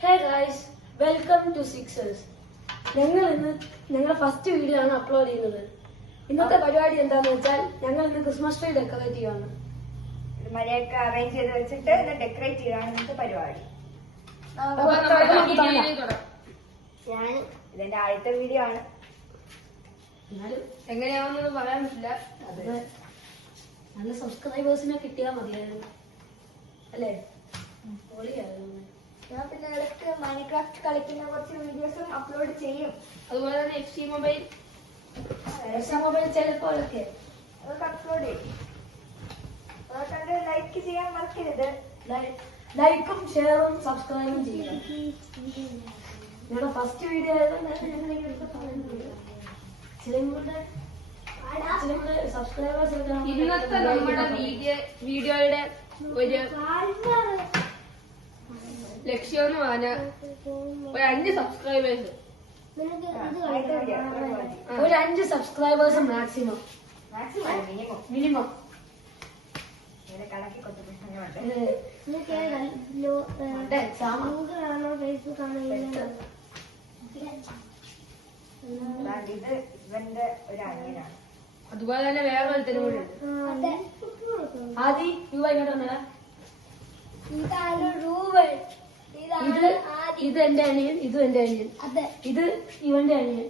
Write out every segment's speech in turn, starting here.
Hey guys, welcome to Sixers. ഞങ്ങൾ first video ആണ് upload ചെയ്യുന്നത്. ഇന്നത്തെ പരിപാടി എന്താന്ന് വെച്ചാൽ ഞങ്ങൾ ഇന്ന് ക്രിസ്മസ് ട്രീ ഡെക്കറേറ്റ് ചെയ്യുകയാണ്. മഴയൊക്കെ അറേഞ്ച് ചെയ്ത് വെച്ചിട്ട് ഡെക്കറേറ്റ് ചെയ്താണ് ഇന്നത്തെ പരിപാടി. ഇതിന്റെ ആദ്യത്തെ വീഡിയോ ആണ്. എന്നാലും എങ്ങനെയാണെന്ന് പറയാൻ പറ്റില്ല. അത് നല്ല സബ്സ്ക്രൈബേഴ്സിനെ കിട്ടിയാൽ മതിയായിരുന്നു അല്ലേ? പൊളിയായിരുന്നു. ഞാൻ പിന്നെ ഇടയ്ക്ക് മൈൻക്രാഫ്റ്റ് കളിക്കുന്ന കുറച്ച് വീഡിയോസും അപ്ലോഡ് ചെയ്യും. അതുപോലെ തന്നെ FC മൊബൈൽ ചിലപ്പോഴൊക്കെ അതൊക്കെ അപ്ലോഡ് ചെയ്യും. അതൊക്കെ ലൈക്ക് ചെയ്യാൻ മറക്കരുത്. ലൈക്കും ഷെയറും സബ്സ്ക്രൈബും ചെയ്യുക. ഞങ്ങളുടെ ഫസ്റ്റ് വീഡിയോ ആയതുകൊണ്ട് ഞങ്ങൾ എടുത്ത് പറയുന്നത് ചില സബ്സ്ക്രൈബേഴ്സ് ഇന്നത്തെ നമ്മുടെ വീഡിയോയുടെ ഒരു ലക്ഷ്യം എന്ന് പറഞ്ഞാൽ ഒരു 5 സബ്സ്ക്രൈബേഴ്സ്. ഒരു 5 സബ്സ്ക്രൈബേഴ്സ് മാക്സിമം മിനിമം. കണക്കി കുറച്ച് പ്രശ്നങ്ങളുണ്ട്. ഇത് ഇവന്റെ ഒരു അനിയനാണ്. അതുപോലെ തന്നെ വേറെ ഒരുത്തരും കൂടെ ഉണ്ട്. ആദ്യം രൂപ ഇങ്ങോട്ട് വന്നടാ. ഇത് എന്റെ അനിയൻ, ഇതും എന്റെ അനിയൻ, ഇത് ഇവന്റെ അനിയൻ.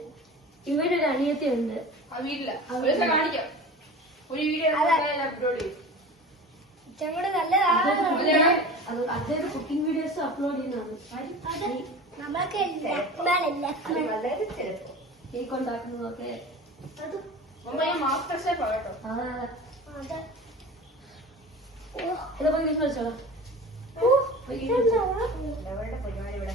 ഇവനൊരു അനിയത്തി ഉണ്ട്. ആ വീട്ടില ഒരു ദിവസം കാണിക്കാം. ഒരു വീഡിയോ അപ്ലോഡ് ചെയ്യും. അദ്ദേഹം കുക്കിംഗ് വീഡിയോസ് അപ്ലോഡ് ചെയ്യുന്നതാണ്. കേക്ക് ഉണ്ടാക്കുന്നതൊക്കെ മാസ്റ്റർ ഷെഫ് കേട്ടോ. ഇതൊക്കെ നിങ്ങൾ വെച്ചോളാം. അവരുടെ പരിപാടി ഇവിടെ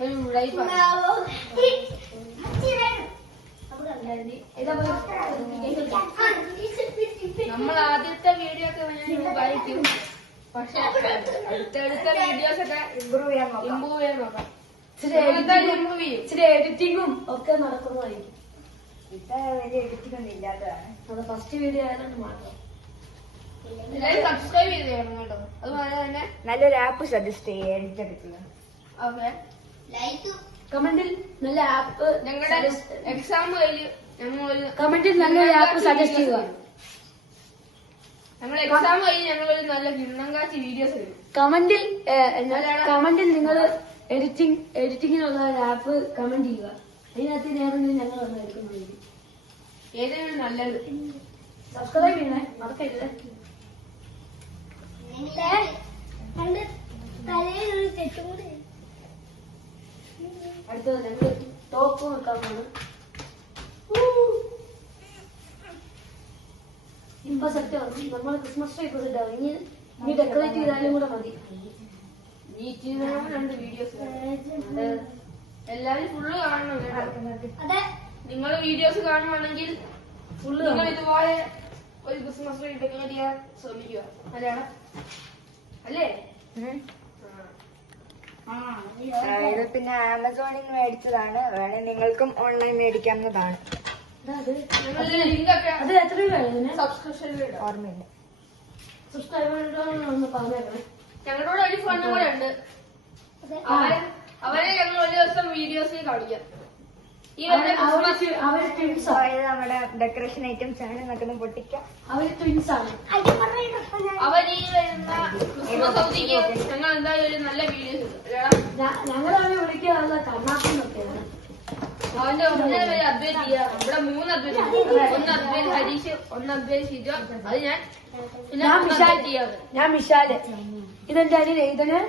ഒരു ഉടായിപ്പാണ്. നമ്മൾ ആദ്യത്തെ വീഡിയോ ഒക്കെ വായിക്കും. പക്ഷെ അടുത്തടുത്ത വീഡിയോസ് ഒക്കെ ഇമ്പ്രൂവ് ചെയ്യാൻ നോക്കാം. ഇച്ചിരി എഡിറ്റിങ്ങും ഒക്കെ നടക്കുന്നതായിരിക്കും. ഇത് വലിയ എഡിറ്റിംഗ് ഒന്നും ഇല്ലാത്തതാണ്. അത് ഫസ്റ്റ് വീഡിയോ ആയതുകൊണ്ട് മാത്രം. എല്ലാവരും സബ്സ്ക്രൈബ് ചെയ്ത് തരണം കേട്ടോ. അതുപോലെ തന്നെ നല്ലൊരു ആപ്പ് സജസ്റ്റ് ചെയ്യാം എഡിറ്റ് എടുക്കുക. ഓക്കെ, കമന്റിൽ നല്ല ആപ്പ് ഞങ്ങളുടെ എക്സാം കഴിഞ്ഞ് കമന്റിൽ നല്ലൊരു ആപ്പ് സജസ്റ്റ് ചെയ്യുക. ഞങ്ങളുടെ എക്സാം കഴിഞ്ഞ് ഞങ്ങളൊരു നല്ല കിണ്ണങ്കാച്ചി വീഡിയോസ് വരും. കമന്റിൽ നിങ്ങൾ എഡിറ്റിങ്ങിനുള്ള ഒരു ആപ്പ് കമന്റ് ചെയ്യുക. അതിനകത്ത് നേരം ഞങ്ങൾ വന്ന് എടുക്കുന്നതായിരിക്കും. ഏതെങ്കിലും നല്ലത് സബ്സ്ക്രൈബ് ചെയ്യണേ, മറക്കരുത്. അടുത്തത് ഞങ്ങൾ ടോപ്പ് വെക്കാൻ പോകുന്നു. ഇപ്പൊ സെറ്റ് വന്നു. നമ്മൾ ക്രിസ്മസ് ട്രീ ഒക്കെ സെറ്റ് ആവും. ഇനി ഡെക്കറേറ്റ് ചെയ്താലും കൂടെ മതി. രണ്ട് വീഡിയോസ് എല്ലാവരും ഫുള്ള് കാണണം കേട്ടോ. നിങ്ങൾ വീഡിയോസ് കാണുവാണെങ്കിൽ ഫുള്ള് നിങ്ങൾ ഇതുപോലെ ഒരു ക്രിസ്മസ് ട്രീ ഡെക്കറേറ്റ് ചെയ്യാൻ ശ്രമിക്കുക. അല്ലേടാ? അല്ലേ? ഇത് പിന്നെ ആമസോണിൽ നിന്ന് മേടിച്ചതാണ്. വേണേ നിങ്ങൾക്കും ഓൺലൈൻ മേടിക്കാവുന്നതാണ്. ഞങ്ങളുടെ ലിങ്ക് ഒക്കെ അത് എത്ര രൂപയാണ്? സബ്സ്ക്രിപ്ഷനിൽ ഇടാം. ഓർമ്മയില്ല. സബ്സ്ക്രൈബേഴ്സ് പറഞ്ഞേക്കണേ. ഞങ്ങളുടെ ഒരു ഫോൺ നമ്പർ ഉണ്ട്. അവരെ ഞങ്ങൾ ഒരു ദിവസം വീഡിയോസിൽ കാണിക്കാം. ഈ വരുന്ന ക്രിസ്മസ് അവര് ട്വിൻസ് ആണ്. ഇത് നമ്മുടെ ഡെക്കറേഷൻ ഐറ്റംസ് ആണ്. നമുക്കൊന്ന് പൊട്ടിക്കാം. അവര് ട്വിൻസ് ആണ്. അവർ ഈ വരുന്ന ക്രിസ്മസ് അവധിക്ക് ഞങ്ങൾ എന്തായാലും ഒരു നല്ല വീഡിയോസ് ഇടും. ഞങ്ങളവരെ വിളിക്കാനുള്ള കർണാടകയൊക്കെയാണ്. അവന്റെ ഒന്നര പേര് അപ്ഡേറ്റ് ചെയ്യാം. ഇവിടെ 3 അപ്ഡേറ്റ്, ഒന്ന് അപ്ഡേറ്റ് ഹരീഷ്, ഒന്ന് അപ്ഡേറ്റ് ഷിജു. അത് ഞാൻ പിന്നെ അപ്ഡേറ്റ് ചെയ്യാറ്. ഞാൻ മിഷാല്. ഇതെന്റെ അനിയൻ എഴുതന്.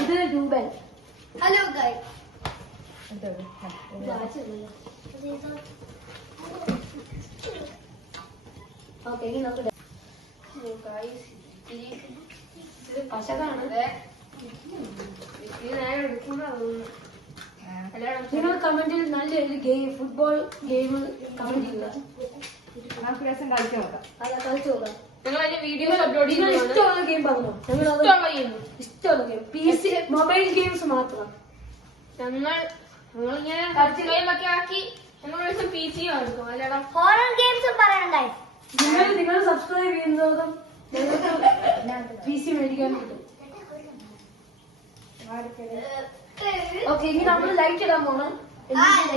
ഇത് രൂപൻ. ഹലോ ഗായ്. ഓക്കെ, ഇനി നമുക്ക് പശകാണ്. ഇത് നേരെ എടുക്കുന്ന നിങ്ങൾ കമന്റിൽ നല്ലൊരു ഗെയിം, ഫുട്ബോൾ ഗെയിം കമന്റ് ചെയ്യുക. നമുക്ക് രസം കളിച്ചു നോക്കാം. അല്ല, കളിച്ചു നോക്കാം. ഞങ്ങൾ അതിന്റെ വീഡിയോസ് അപ്ലോഡ് നിങ്ങൾ ചെയ്യുന്നതാണ്. ഇഷ്ടമുള്ള ഗെയിം പറഞ്ഞോ. ഞങ്ങൾ ഇഷ്ടമുള്ള ഗെയിം ഇഷ്ടമുള്ള ഗെയിം PC മൊബൈൽ ഗെയിംസ് മാത്രം. ഞങ്ങളിങ്ങനെ സബ്സ്ക്രൈബൊക്കെ ആക്കി ഞങ്ങൾ ഒരു ദിവസം PC എടുക്കും അല്ലേടാ. ഹോറർ ഗെയിംസും പറയണ്ടേ? നിങ്ങൾ സബ്സ്ക്രൈബ് ചെയ്യുന്നതും നിങ്ങൾക്ക് PC മേടിക്കാൻ കിട്ടും. ഓക്കെ, ഇനി നമ്മൾ ലൈറ്റ് ഇടാൻ പോണം. അതാണ്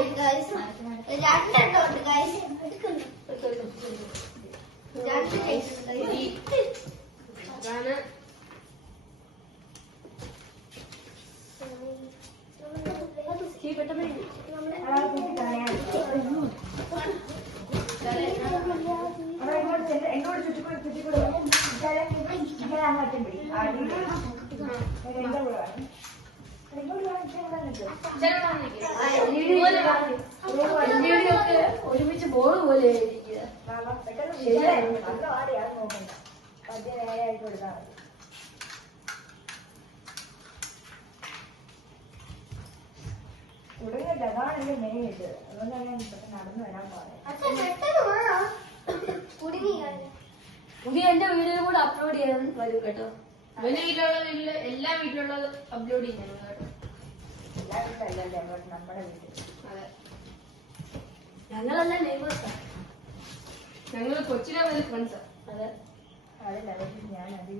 വീഡിയോക്ക് ഒരുമിച്ച് ബോൾ പോലെ ഇരിക്കുക. അതാണ് എന്റെ മെയിൻ ഇത്. അതുകൊണ്ടാണ് ഞാൻ നടന്നു വരാൻ പറയുന്നത്. പുതിയ എന്റെ വീഡിയോ കൂടെ അപ്ലോഡ് ചെയ്യാൻ വരും കേട്ടോ. അവന്റെ വീട്ടിലുള്ളത് എല്ലാ വീട്ടിലുള്ളത് അപ്ലോഡ് ചെയ്യുന്നു കേട്ടോ. എല്ലാ വീട്ടിലല്ലേ നമ്മുടെ വീട്ടിൽ. അതെ, ഞങ്ങളെല്ലാം നെയ്ബേഴ്സാ. ഞങ്ങള് കൊച്ചിലെ മുതൽ ഫ്രണ്ട്സാ. അതെ, അതല്ല ഞാൻ അതിൽ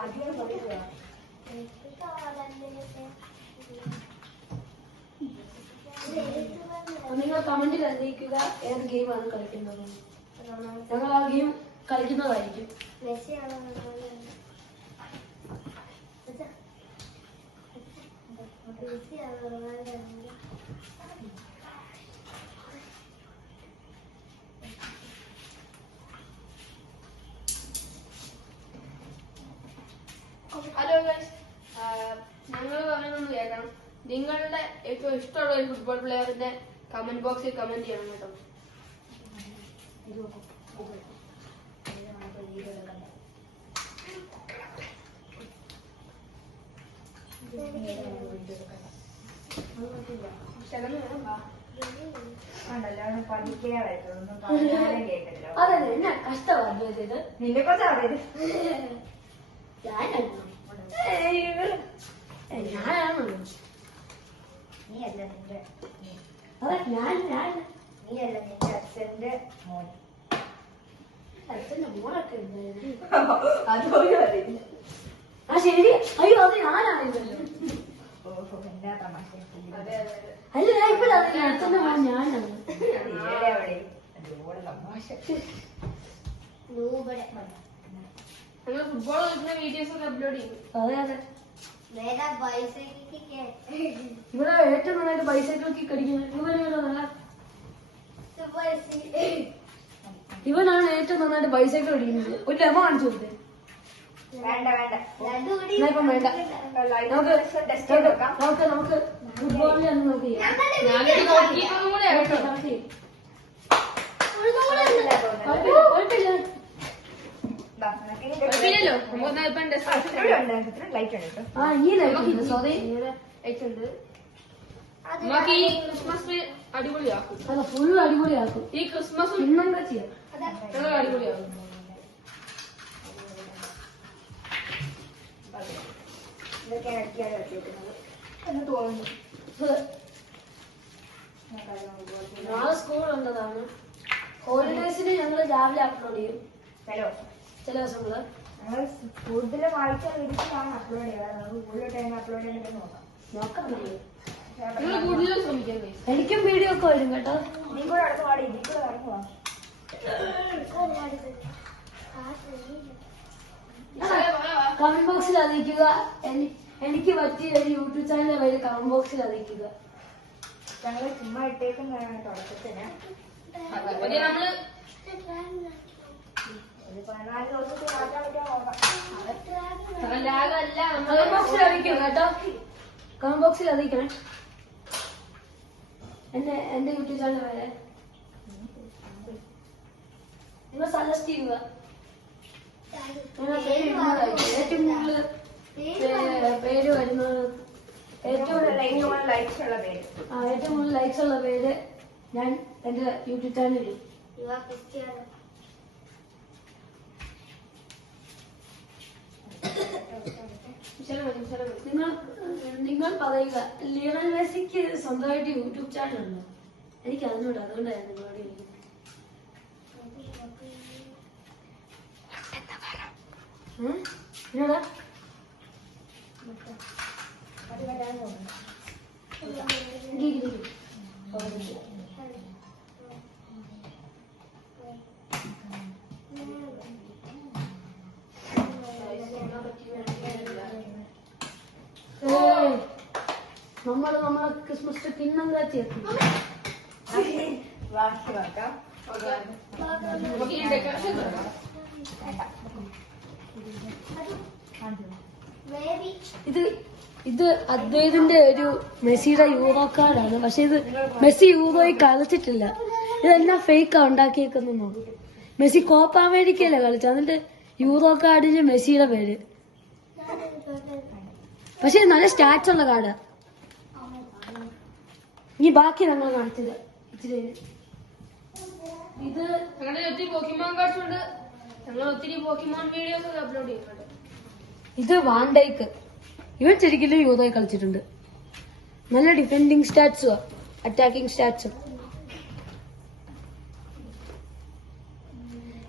ആദ്യം പറയുക. നിങ്ങൾ കമന്റിൽ അറിയിക്കുക ഏത് ഗെയിമാണ് കളിക്കുന്നത്. ഞങ്ങൾ ആ ഗെയിം കളിക്കുന്നതായിരിക്കും. ഹലോ ഗൈസ്, ഞങ്ങൾ പറയുന്നത് കേൾക്കണം. നിങ്ങളുടെ ഏറ്റവും ഇഷ്ടമുള്ള ഒരു ഫുട്ബോൾ പ്ലെയറിന്റെ കമന്റ് ബോക്സിൽ കമന്റ് ചെയ്യണം കേട്ടോ. അതെ, എന്നെ കഷ്ടമാണ് ഇത്. നിന്നെ കുറച്ച് അറിയത് ഞാനാണോ? നീയല്ല നിന്റെ അതെ, ഞാൻ നീയല്ല നിന്റെ അച്ഛന്റെ മോൻ. അച്ഛന്റെ മോളൊക്കെ ഉണ്ടായിരുന്നു. അതുപോലെ അറിയില്ല. ആ ശരി, അയ്യോ അത് ഞാനായിരുന്നല്ലോ. ഓഹോ, എന്നാ തമാശ. അല്ല, ഞാൻ ഇപ്പോഴറിയില്ല അച്ഛന്റെ മോൻ ഞാനാണ്. അവിടെ അതുപോലെ തമാശ. ഞങ്ങൾ ഫുട്ബോൾ കളിക്കുന്ന വീഡിയോസ് ഒക്കെ അപ്ലോഡ് ചെയ്യും. അതെ അതെ, ഇവിടെ ഏറ്റവും നന്നായിട്ട് ബൈസൈക്കിൾ കടിക്കുന്നത് ഇവനാണ് ഏറ്റവും നന്നായിട്ട് ബൈസൈക്കിൾ അടിക്കുന്നത്. ഒരു ലെമ കാണിച്ചു കൊടുത്തേ. വേണ്ട വേണ്ട. എന്നാ ഇപ്പം വേണ്ട. നമുക്ക് ഫുട്ബോളിൽ ഒന്ന് നോക്കി ഞാനൊരു ഗോൾ കീപ്പറും കൂടെ ആട്ടോ. കുഴപ്പമില്ല. കുഴപ്പമില്ലല്ലോ, നമുക്ക് ഇപ്പം ലൈറ്റ് ഉണ്ട് കേട്ടോ. ആ ഈ ലൈറ്റ് സോറി ഉണ്ട്. നമുക്ക് ഈ ക്രിസ്മസ് അടിപൊളിയാക്കും. അല്ല, ഫുൾ അടിപൊളിയാക്കും. ഈ ക്രിസ്മസും പിന്നെന്താ ചെയ്യാം. ഞങ്ങൾ അടിപൊളിയാക്കും. ഇതൊക്കെയാണ് അടിക്കാതെ വെച്ചിരിക്കുന്നത് എന്ന് തോന്നുന്നു. നാളെ സ്കൂൾ ഉള്ളതാണ്. ഹോളിഡേസിന് ഞങ്ങൾ രാവിലെ അപ്ലോഡ് ചെയ്യും ഹലോ, ചില ദിവസങ്ങള്. ഞങ്ങൾ കൂടുതലും ആഴ്ച വീട്ടിലാണ് അപ്ലോഡ് ചെയ്യാറ്. നമുക്ക് കൂടുതൽ ടൈം അപ്ലോഡ് ചെയ്യാൻ നോക്കാം. നോക്കാം. നിങ്ങൾ കൂടുതലും ശ്രമിക്കാം. എനിക്കും വീഡിയോ ഒക്കെ വരും കേട്ടോ. നീ കൂടെ അടുത്ത് പാടി, നീ കൂടെ നടന്നു പോവാം. കമന്റ് ബോക്സിൽ അറിയിക്കുക. എനിക്ക് പറ്റിയ ഒരു യൂട്യൂബ് ചാനലിന്റെ പേര് കമന്റ് ബോക്സിൽ അറിയിക്കുക. ഞങ്ങൾ ചുമ്മാ ഇട്ടേക്കുന്നതാണ് തുടക്കത്തിന്. നമ്മള് ഒരു 14 ദിവസത്തിൽ മാറ്റാൻ പറ്റാൻ നോക്കാം. ലാഗല്ല, കമന്റ് ബോക്സിൽ അറിയിക്കും കേട്ടോ. കമന്റ് ബോക്സിൽ അറിയിക്കണേ എന്റെ യൂട്യൂബ് ചാനൽ പേര്. നിങ്ങൾ സജസ്റ്റ് ചെയ്യുക. ഏറ്റവും കൂടുതൽ പേര് വരുന്നത്, ഏറ്റവും കൂടുതൽ ലൈക്സ് ഉള്ള പേര്, ഏറ്റവും കൂടുതൽ ലൈക്സ് ഉള്ള പേര് ഞാൻ എന്റെ യൂട്യൂബ് ചാനലിൽ ഇടും. നിങ്ങൾ പറയുക ലിയണൽ മെസ്സിക്ക് സ്വന്തമായിട്ട് യൂട്യൂബ് ചാനൽ ഉണ്ടോ? എനിക്ക് അറിഞ്ഞൂടാ, അതുകൊണ്ടാണ് നിങ്ങളോട് ചോദിക്കുന്നത്. എന്നോടാ നമ്മളെ ക്രിസ്മസ് ട്രീ പിന്നെന്താ ചേർക്കും? ബാക്കി നോക്കാം. ഇത് അദ്ദേഹത്തിന്റെ ഒരു മെസ്സിയുടെ യൂറോ കാർഡാണ്. പക്ഷെ ഇത് മെസ്സി യൂറോയിൽ കളിച്ചിട്ടില്ല. ഇതെല്ലാം ഫേക്കാ ഉണ്ടാക്കിയേക്കുന്നു. മെസ്സി കോപ്പ അമേരിക്കയിലെ കളിച്ചു, എന്നിട്ട് യൂറോ കാർഡിന് മെസ്സിയുടെ പേര്. പക്ഷെ നല്ല സ്റ്റാറ്റ്സ് ഉള്ള കാർഡാ. ഇനി ബാക്കി നമ്മൾ കാണിച്ചത് ഇച്ചിരി ഇത് ഞങ്ങളുടെ ഒത്തിരി പോക്കിമോൺ കാർഡ്സ് ഉണ്ട്. ഞങ്ങൾ ഒത്തിരി പോക്കിമോൺ വീഡിയോസ് ഒക്കെ അപ്ലോഡ് ചെയ്തിട്ടുണ്ട്. ഇത് വാൻഡൈക്ക്. ഇവൻ ശരിക്കും യൂറോയിൽ കളിച്ചിട്ടുണ്ട്. നല്ല ഡിഫെൻഡിങ് സ്റ്റാറ്റ്സും അറ്റാക്കിംഗ് സ്റ്റാറ്റ്സും.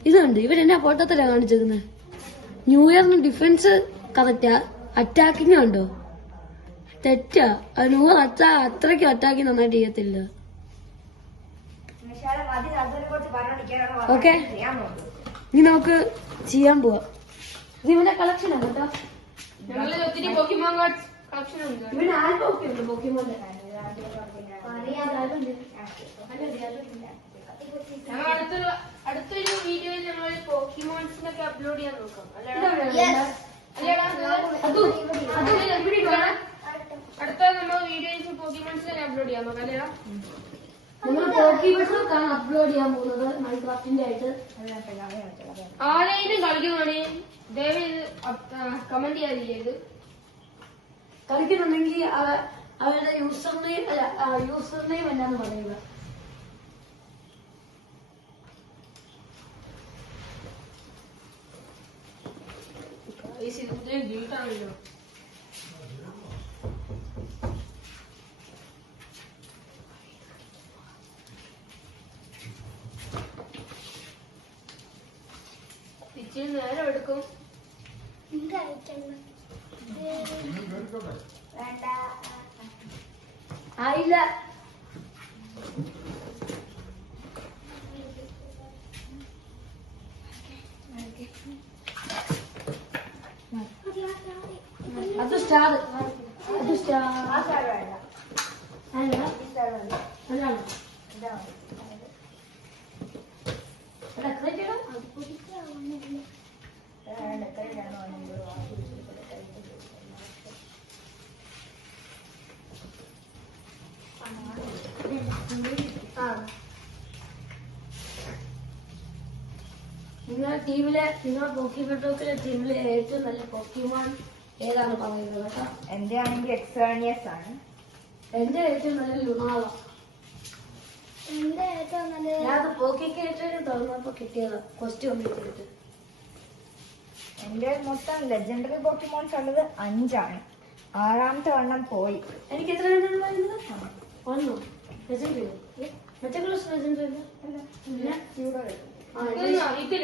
ഇതുണ്ട്. ഇവരെന്നാ ഫോട്ടോത്തിലാ കാണിച്ചേക്കുന്നത്? ന്യൂ ഇയറിന് ഡിഫൻസ് കറക്റ്റാ, അറ്റാക്കിങ് ഉണ്ടോ? തെറ്റാ. നൂറ് അത്രയ്ക്കും അറ്റാക്കിങ് നന്നായിട്ട് ചെയ്യത്തില്ല. ഓക്കെ, ഇനി നമുക്ക് ചെയ്യാൻ പോവാം. ഇത് ഇവന്റെ കളക്ഷനാണ് കേട്ടോ. ഞങ്ങളിൽ ഒത്തിരി പോക്കിമോൺ കാർഡ്സ് കളക്ഷൻ ഉണ്ട്. ഇവന് ആൽബം ഒക്കെ ഉണ്ട് പോക്കിമോന്റെ. ഞങ്ങൾ അടുത്തൊരു വീഡിയോയിൽ ഞങ്ങൾ പോക്കിമോൺസിനൊക്കെ അപ്ലോഡ് ചെയ്യാൻ നോക്കാം. അടുത്ത നമ്മൾ വീഡിയോസ് പോക്കിമോൺസിനെ അപ്ലോഡ് ചെയ്യാൻ നോക്കാം. അല്ലേടാ, നമ്മൾ പോക്കിമോൺസാണ് അപ്ലോഡ് ചെയ്യാൻ പോകുന്നത് മൈൻക്രാഫ്റ്റിന്റെ ആയിട്ട്. ആരെയും കളിക്കുവാണെങ്കിൽ ദയവ് കമന്റ് ചെയ്യാതില്ലേ. ഇത് കളിക്കുന്നുണ്ടെങ്കിൽ അവരുടെ യൂസർ നെയിം എന്നാന്ന് പറയുക. ജീവിതമാണല്ലോ. ഇച്ചിരി നേരം എടുക്കും. ആയില്ല. അത് സ്റ്റാർ. അത് സ്റ്റാർ. അല്ല അതാണ്. നിങ്ങളുടെ ടീമിലെ നിങ്ങളുടെ പോക്കിമോൺ ടീമിലെ ഏറ്റവും നല്ല പോക്കിമോൺ ഏതാണ് പറയുന്നത് കേട്ടോ? എന്റെ ആണെങ്കിൽ എക്സേണിയസ് ആണ്. എന്റെ ഏറ്റവും നല്ല ലുണാവ. ഞാൻ പോക്കിക്കേറ്ററിന് തുറന്നപ്പോ കിട്ടിയതാ കോസ്റ്റ്യൂം എടുത്തിട്ട്. എന്റെ മൊത്തം ലെജൻഡറി പോക്കിമോൺസ് ഉള്ളത് 5 ആണ്. 6ാമത്തെ വണ്ണം പോയി. എനിക്ക് എത്ര എണ്ണം പറയുന്നത്? ഒന്നോ? ലെജൻഡറി മറ്റേ ക്ലാസ് ലെജൻഡറി പിന്നെ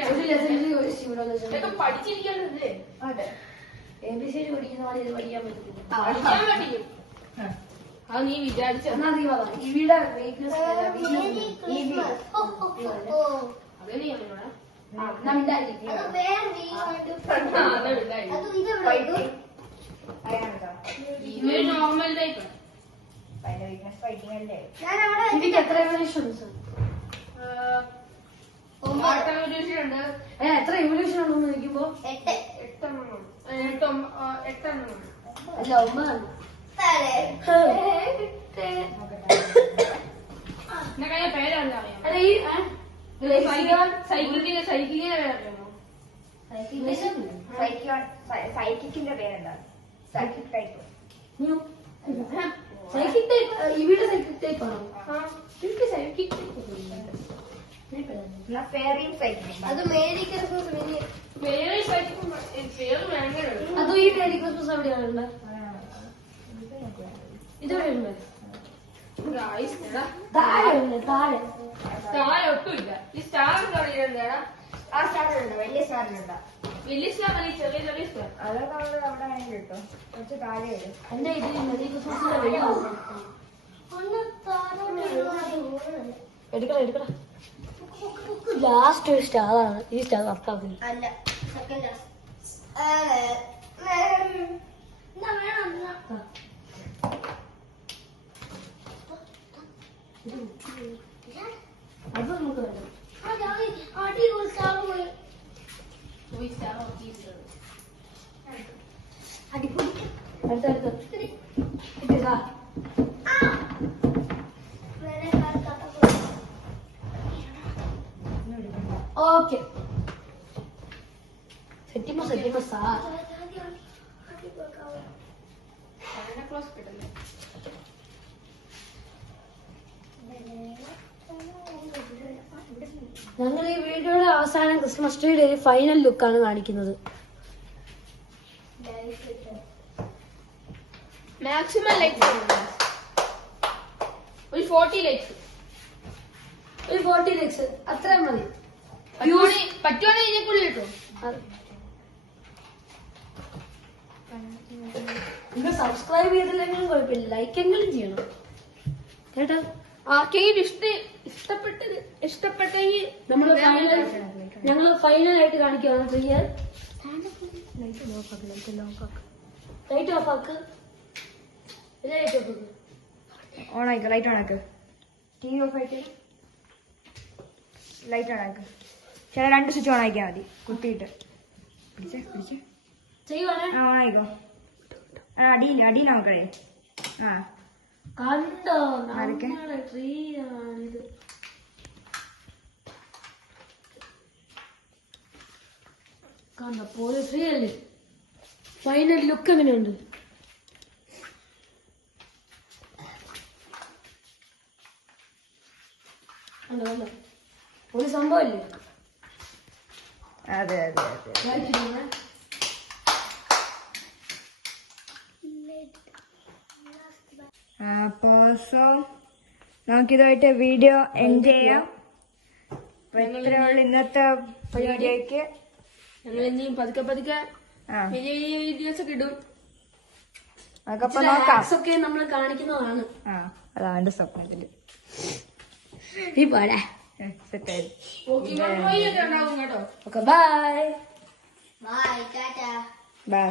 ഒരു ലെജൻഡറി ഒരു സ്യൂഡോ ലെജൻഡറി. പഠിച്ചിരിക്കണ്ടേ? അതെ, ABCD പഠിക്കുന്ന പോലെ ഇത് പഠിക്കാൻ പറ്റത്തില്ല. പഠിക്കാൻ പറ്റില്ല. അത് നീ വിചാരിച്ച എന്നാ നീ പറ ഇവിടെ വീക്ക്നെസ് നോർമൽ ടൈപ്പ്. എനിക്ക് എത്ര എവല്യൂഷൻ ഉണ്ട്? എത്ര എവല്യൂഷൻ ഉണ്ടെന്ന് ചോദിക്കുമ്പോ 8 അല്ല 9 ആണ്. പേരല്ല സൈക്കിളിന്റെ പേരറിയാമോ? സൈക്കിക്കിന്റെ പേരെന്താ? Psychic type. സൈക്കിക് ടൈപ്പ് ഇവിടെ സൈക്കിക് ടൈപ്പ് ആണോ? എനിക്ക് സൈക്കിക് ടൈപ്പ് ഫെയറിയും സൈക്കിളും. അത് മേടിക്കുന്നത് പേര് സൈക്കിൾ പേര് ഭയങ്കര അത് അപ്പൊ ഈ മേരി ക്രിസ്മസ് എവിടെയാണ് ഉള്ളത്? ഇതെവിടെയുണ്ട്? Guys, എടാ, താഴെ ഉണ്ട്, താഴെ. സ്റ്റാർ ഒട്ടുമില്ല. ഈ സ്റ്റാർ കളിയിലെന്താടാ? ആ സ്റ്റാറിലുണ്ടോ? വലിയ സ്റ്റാറിലുണ്ടോ? വലിയ സ്റ്റാർ മതി, ചെറിയ ചെറിയ സ്റ്റാർ. അതൊക്കെ അവിടെ ആണെങ്കിൽ കിട്ടും. കുറച്ച് താഴെ വരും. എന്റെ ഇത് മേരി ക്രിസ്മസിന്റെ വെള്ളം എടുക്കണം എടുക്കണം. ലാസ്റ്റ് ഒരു സ്റ്റാറാണ്. ഈ സ്റ്റാർ വർക്കാക്കുന്നത്. അല്ല, സെക്കൻഡ് അത് നമുക്ക് വേണം. പോയി സ്റ്റാർ നോക്കിയിട്ട്. അടുത്തടുത്ത് ഇട്ടാ. ഓക്കെ സെറ്റിമോ സാർ. സാന്റാക്ലോസ് കിട്ടല്ലേ? ഞങ്ങൾ ഈ വീഡിയോയുടെ അവസാനം ക്രിസ്മസ് ട്രീയുടെ ഒരു ഫൈനൽ ലുക്കാണ് കാണിക്കുന്നത്. മാക്സിമം ലൈക്സ് ഒരു 40 ലൈക്സ്. ഒരു 40 ലക്സ് അത്രയും മതി. പറ്റുവാണെങ്കിൽ ഇതിനെക്കുള്ളിൽ കിട്ടും. നിങ്ങൾ സബ്സ്ക്രൈബ് ചെയ്തില്ലെങ്കിലും കുഴപ്പമില്ല, ലൈക്ക് എങ്കിലും ചെയ്യണം കേട്ടോ. ആർക്കെങ്കിലും ഇഷ്ടപ്പെട്ടെങ്കിൽ ഞങ്ങൾ ഫൈനലായിട്ട് കാണിക്കുകയാണ്. ക്ലിയർ ലൈറ്റ് ഓഫ് ആക്ക്. ലൈറ്റ് ഓഫ് ആക്ക്. ഓണാക്ക്, ലൈറ്റ് ഓണാക്ക്. ടി വി ഓഫ് ആയിട്ട് ലൈറ്റ് ഓണാക്ക്. ചില 2 സ്വിച്ച് ഓൺ ആക്കിയാൽ മതി. കുത്തിയിട്ട് പിടിച്ചേ. ചെയ്യുവാണ്. ആ, ഓണായിക്കോ. അടിയിൽ നോക്കണേ. ആ, കണ്ടോ ആരൊക്കെ? നമ്മുടെ ട്രീ ആണിത്. കണ്ടോ പോലെ ട്രീ അല്ലേ. ഫൈനൽ ലുക്ക് എങ്ങനെയുണ്ട്? കണ്ടോ കണ്ടോ ഒരു സംഭവല്ലേ. അതെ. ലൈറ്റ് ഇടുന്നേ. അപ്പോ നമുക്കിതായിട്ട് വീഡിയോ എൻഡ് ചെയ്യാം. അപ്പൊ ഇത്രയുള്ള ഇന്നത്തെ വീഡിയോക്ക്. ഞങ്ങൾ ഇനിയും പതുക്കെ ആ, വലിയ വലിയ വീഡിയോസ് ഒക്കെ ഇടും. നമുക്കപ്പൊ നോക്കാം. ഒക്കെ നമ്മൾ കാണിക്കുന്നതാണ്. ആ, അതാ എന്റെ സ്വപ്നത്തില്. നീ പോരാ. സെറ്റായി. പോക്കിമോൻ ബോയ് ഒക്കെ ഉണ്ടാവും കേട്ടോ. Okay bye. ബൈ.